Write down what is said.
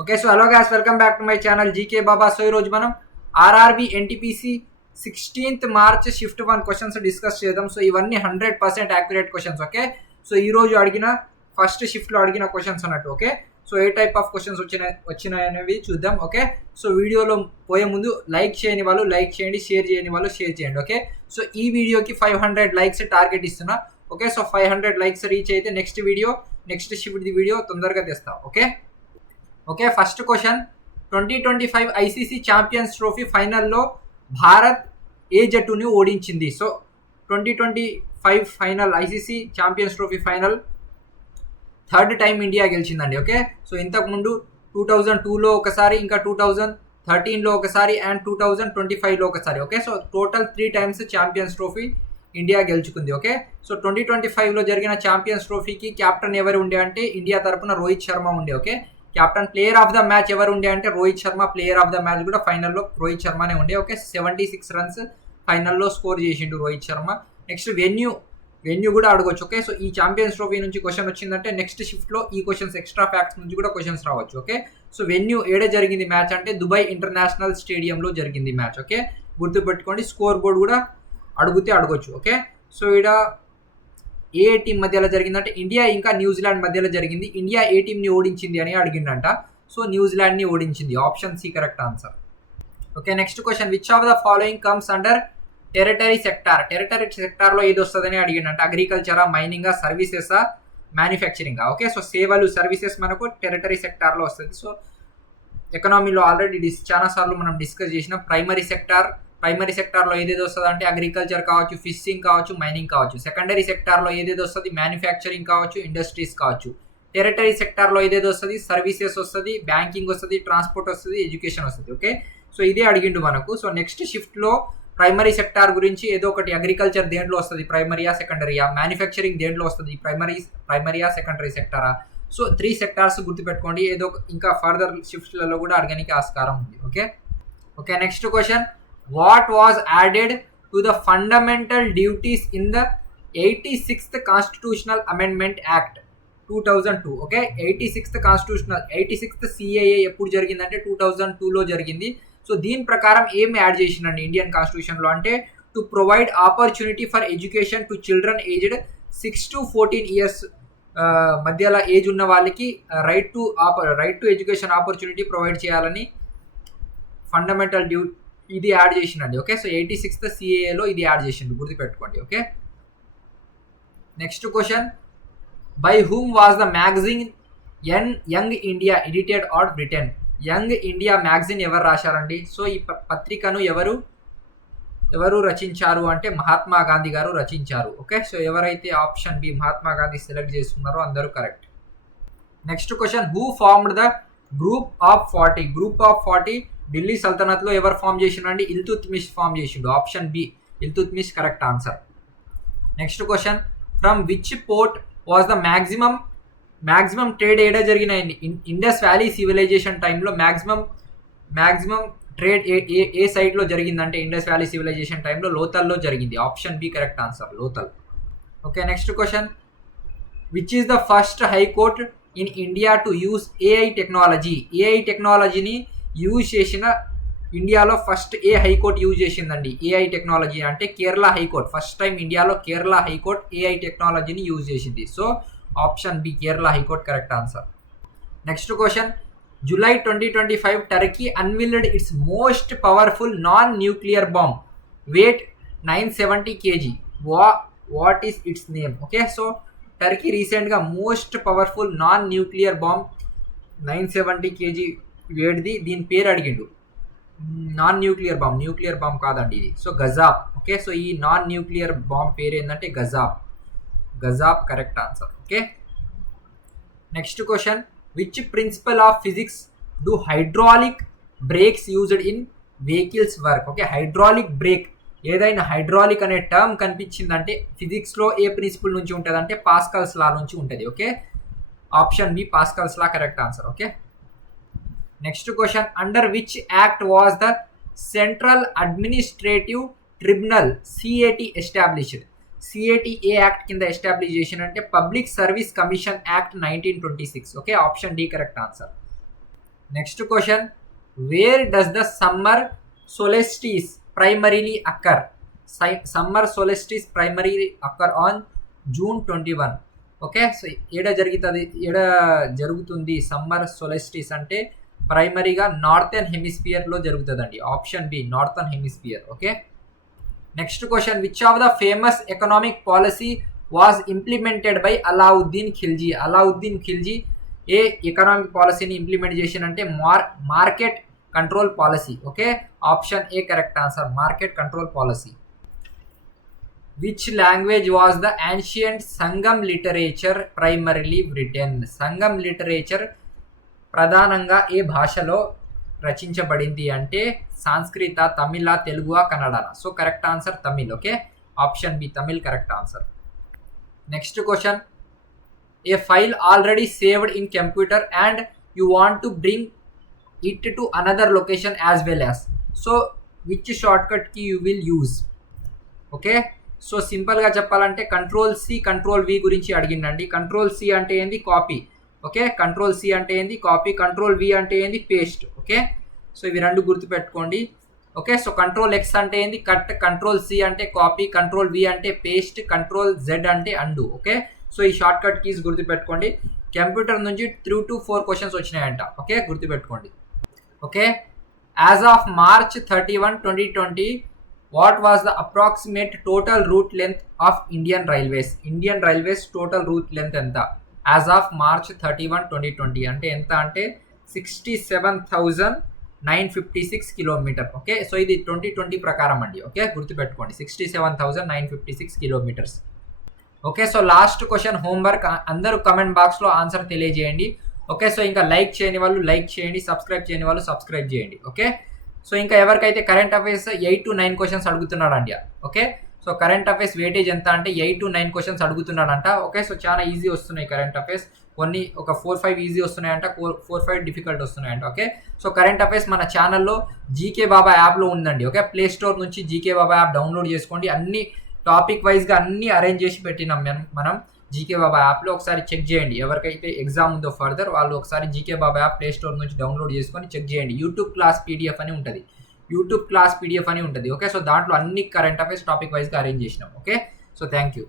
Okay so hello guys, welcome back to my channel GK Baba. So ఈరోజు మనం RRB NTPC 16th March shift 1 questions discuss చేద్దాం. So ఇవన్నీ 100% accurate questions. Okay so ఈ రోజు అడిగిన first షిఫ్ట్లో అడిగిన క్వశ్చన్స్ అన్నట్టు. ఓకే సో ఏ టైప్ ఆఫ్ క్వశ్చన్స్ వచ్చినాయనేవి చూద్దాం. ఓకే సో వీడియోలో పోయే ముందు లైక్ చేయని వాళ్ళు లైక్ చేయండి, షేర్ చేయని వాళ్ళు షేర్ చేయండి. ఓకే సో ఈ వీడియోకి 500 లైక్స్ టార్గెట్ ఇస్తున్నా. ఓకే సో 500 లైక్స్ రీచ్ అయితే నెక్స్ట్ షిఫ్ట్ వీడియో తొందరగా తెస్తా. Okay first question, 2025 ICC Champions Trophy ఫైనల్లో భారత్ ఏ జట్టుని ఓడించింది? So 2025 final ICC Champions Trophy final third time India గెలిచిందండి. ఓకే సో ఇంతకుముందు 2002లో ఒకసారి, ఇంకా 2013లో ఒకసారి అండ్ 2025లో ఒకసారి. Okay so total 3 times Champions Trophy India గెలుచుకుంది. ఓకే సో 2025లో జరిగిన ఛాంపియన్స్ ట్రోఫీకి క్యాప్టెన్ ఎవరు ఉండే అంటే ఇండియా తరపున రోహిత్ శర్మ ఉండే. Okay captain player of the match ఎవరు ఉండే అంటే Rohit Sharma. Player of the match కూడా ఫైనల్లో రోహిత్ శర్మనే ఉండే. ఓకే 76 runs ఫైనల్లో స్కోర్ చేసిండు రోహిత్ శర్మ. నెక్స్ట్ వెన్యూ కూడా అడగొచ్చు. ఓకే సో ఈ ఛాంపియన్స్ ట్రోఫీ నుంచి క్వశ్చన్ వచ్చిందంటే నెక్స్ట్ షిఫ్ట్లో ఈ క్వశ్చన్స్ ఎక్స్ట్రా ఫ్యాక్ట్స్ నుంచి కూడా క్వశ్చన్స్ రావచ్చు. ఓకే సో వెన్యూ ఏడే జరిగింది మ్యాచ్ అంటే దుబాయ్ ఇంటర్నేషనల్ స్టేడియంలో జరిగింది మ్యాచ్. ఓకే గుర్తుపెట్టుకోండి, స్కోర్ బోర్డ్ కూడా అడిగితే అడగొచ్చు. ఓకే సో ఇక్కడ ఏ టీం మధ్యలో జరిగిందంటే ఇండియా ఇంకా న్యూజిలాండ్ మధ్యలో జరిగింది. ఇండియా ఏ టీంని ఓడించింది అని అడిగిందంట. సో న్యూజిలాండ్ని ఓడించింది. Option C correct answer. Okay next question, which of the following comes under territory sector? Territory సెక్టార్లో ఏది వస్తుందని అడిగిందంట. అగ్రికల్చరా, మైనింగా, సర్వీసెసా, మ్యానుఫ్యాక్చరింగా? ఓకే సో సేవలు, సర్వీసెస్ మనకు టెరిటరీ సెక్టార్లో వస్తుంది. సో ఎకనామీలో ఆల్రెడీ చాలా సార్లు మనం డిస్కస్ చేసిన ప్రైమరీ సెక్టార్లో ఏదేది వస్తుంది అంటే అగ్రికల్చర్ కావచ్చు, ఫిషింగ్ కావచ్చు, మైనింగ్ కావచ్చు. సెకండరీ సెక్టార్లో ఏదేది వస్తుంది? మ్యానుఫ్యాక్చరింగ్ కావచ్చు, ఇండస్ట్రీస్ కావచ్చు. టెరిటరీ సెక్టార్లో ఏదేది వస్తుంది? సర్వీసెస్ వస్తుంది, బ్యాంకింగ్ వస్తుంది, ట్రాన్స్పోర్ట్ వస్తుంది, ఎడ్యుకేషన్ వస్తుంది. ఓకే సో ఇదే అడిగిండు మనకు. సో నెక్స్ట్ షిఫ్ట్లో ప్రైమరీ సెక్టార్ గురించి ఏదో ఒకటి, అగ్రికల్చర్ దేంట్లో వస్తుంది, ప్రైమరీయా సెకండరీయా? మ్యానుఫ్యాక్చరింగ్ దేంట్లో వస్తుంది, ప్రైమరీయా సెకండరీ సెక్టారా? సో 3 sectors గుర్తుపెట్టుకోండి. ఏదో ఇంకా ఫర్దర్ షిఫ్ట్లలో కూడా అడగడానికి ఆస్కారం ఉంది. Okay next question, what was added to the fundamental duties in the 86th Constitutional Amendment Act 2002? Okay 86th CAA ఎప్పుడు జరిగిందంటే 2002లో జరిగింది. సో దీని ప్రకారం ఏం యాడ్ చేసిందండి ఇండియన్ కాన్స్టిట్యూషన్లో అంటే to provide opportunity for education to children aged 6 to 14 years మధ్యలో ఏజ్ ఉన్న వాళ్ళకి right to education opportunity provide చేయాలని ఫండమెంటల్ ఇది యాడ్ చేసిండండి. ఓకే సో 86th CAAలో ఇది యాడ్ చేసిండు, గుర్తుపెట్టుకోండి. Okay next question, by whom was the magazine Young India edited or Britain? Young India magazine ఎవరు రాశారండి? సో ఈ పత్రికను ఎవరు రచించారు అంటే మహాత్మా గాంధీ గారు రచించారు. ఓకే సో ఎవరైతే option B Mahatma Gandhi select చేసుకున్నారో అందరూ correct. Next question, who formed the group of 40? Delhi సల్తనత్లో ఎవరు ఫామ్ చేసిండండి? ఇల్తుత్మిష్ ఫామ్ చేసిండు. Option B Iltutmish correct answer. Next question, from which port was the maximum trade ఏడా జరిగినాయండి? ఇండస్ వ్యాలీ సివిలైజేషన్ టైంలో మ్యాక్సిమం ట్రేడ్ ఏ సైట్లో జరిగిందంటే ఇండస్ వ్యాలీ సివిలైజేషన్ టైంలో లోతల్లో జరిగింది. Option B correct answer, Lothal. Okay next question, which is the first high court in India to use AI technology? AI టెక్నాలజీని యూజ్ చేసిన ఇండియాలో ఫస్ట్ ఏ హైకోర్ట్ యూజ్ చేసిందండి ఏఐ టెక్నాలజీ అంటే కేరళ హైకోర్ట్. ఫస్ట్ టైం ఇండియాలో కేరళ హైకోర్ట్ ఏఐ టెక్నాలజీని యూజ్ చేసింది. So option B Kerala high court correct answer. Next question, July 2025 Turkey unveiled its most powerful non-nuclear bomb, weight 970 kg. What is its name? Okay so Turkey రీసెంట్గా most powerful non-nuclear bomb 970 kg వేడిది, దీని పేరు అడిగిండు. Nuclear bomb కాదండి ఇది. So గజాబ్. Okay so ఈ non-nuclear bomb పేరు ఏంటంటే Gazap correct answer. Okay next question, which principle of physics do hydraulic brakes used in vehicles work? Okay hydraulic brake, ఏదైనా హైడ్రాలిక్ అనే టర్మ్ కనిపించిందంటే ఫిజిక్స్లో ఏ ప్రిన్సిపల్ నుంచి ఉంటుంది అంటే పాస్కల్స్ లా నుంచి ఉంటుంది. Okay option B Pascal's law correct answer. Okay next question, under which act was the central administrative tribunal CAT established? CAT ఏ యాక్ట్ కింద ఎస్టాబ్లిష్ చేసినంటే public service commission act 1926. Okay option D correct answer. Next question, where does the summer solstice primarily occur? Summer solstice primary occur on June 21. Okay, so ఏడ జరుగుతుంది summer solstice అంటే ప్రైమరీగా northern హెమిస్ఫియర్లో జరుగుతుందండి. Option B northern hemisphere. Okay, next question, which of the famous economic policy was implemented by Alauddin Khilji? Alauddin Khilji ఏ economic పాలసీని implement చేసినంటే market control policy. Okay, option A correct answer, market control policy. Which language was the ancient Sangam literature primarily written? Sangam literature ప్రధానంగా ఏ భాషలో రచించబడింది అంటే Sanskrit, Tamil, Telugu, Kannada. So correct answer Tamil. Okay, option B Tamil correct answer. Next question, a file already saved in computer and you want to bring it to another location as well as. So which shortcut key you will use? Okay, so సింపుల్గా చెప్పాలంటే control C control V గురించి అడిగిందండి. Control C అంటే ఏంది? Copy. Okay, control C అంటే ఏంది? Copy. Control V అంటే ఏంది? Paste. Okay, so ఇవి రెండు గుర్తుపెట్టుకోండి. ఓకే, సో కంట్రోల్ ఎక్స్ అంటే ఏంది? కట్. కంట్రోల్ సి అంటే కాపీ. కంట్రోల్ వి అంటే పేస్ట్. కంట్రోల్ జెడ్ అంటే అండు. ఓకే, సో ఈ షార్ట్ కట్ కీస్ గుర్తుపెట్టుకోండి. కంప్యూటర్ నుంచి 3 to 4 క్వశ్చన్స్ వచ్చినాయంట. ఓకే, గుర్తుపెట్టుకోండి. Okay, as of March 31, 2020 what was the approximate total route length of Indian Railways? Indian Railways total route length ఎంత as of March 31, 2020 అంటే ఎంత అంటే 67,956 kilometre. Okay, so ఇది 2020 ప్రకారం అండి. ఓకే, గుర్తుపెట్టుకోండి 67,956 kilometres. Okay, so last question homework, అందరూ comment బాక్స్లో ఆన్సర్ తెలియజేయండి. ఓకే, సో ఇంకా లైక్ చేయని వాళ్ళు లైక్ చేయండి, సబ్స్క్రైబ్ చేయని వాళ్ళు సబ్స్క్రైబ్ చేయండి. ఓకే, సో ఇంకా ఎవరికైతే కరెంట్ అఫైర్స్ 8 to 9 క్వశ్చన్స్ అడుగుతున్నాడండి. Okay, so current affairs weightage ఎంత అంటే 8 to 9 క్వశ్చన్స్ అడుగుతున్నాడంట. ఓకే, సో చాలా ఈజీ వస్తున్నాయి కరెంట్ అఫైర్స్, కొన్ని ఒక 4-5 ఈజీ వస్తున్నాయంట, 4-5 డిఫికల్ట్ వస్తున్నాయంట. ఓకే, సో కరెంట్ అఫైర్స్ మన ఛానల్లో జీకే బాబా యాప్లో ఉందండి. ఓకే, ప్లే స్టోర్ నుంచి జీకే బాబా యాప్ డౌన్లోడ్ చేసుకోండి. అన్ని టాపిక్ వైజ్గా అన్ని అరేంజ్ చేసి పెట్టినాం మనం జీకే బాబా యాప్లో. ఒకసారి చెక్ చేయండి. ఎవరికైతే ఎగ్జామ్ ఉందో ఫర్దర్ వాళ్ళు ఒకసారి GK Baba app play store నుంచి డౌన్లోడ్ చేసుకొని చెక్ చేయండి. యూట్యూబ్ క్లాస్ పీడిఎఫ్ అని ఉంటుంది. ఓకే, సో దాంట్లో అన్ని కరెంట్ అఫైర్స్ టాపిక్ వైజ్గా అరేంజ్ చేసినాం. Okay, so thank you.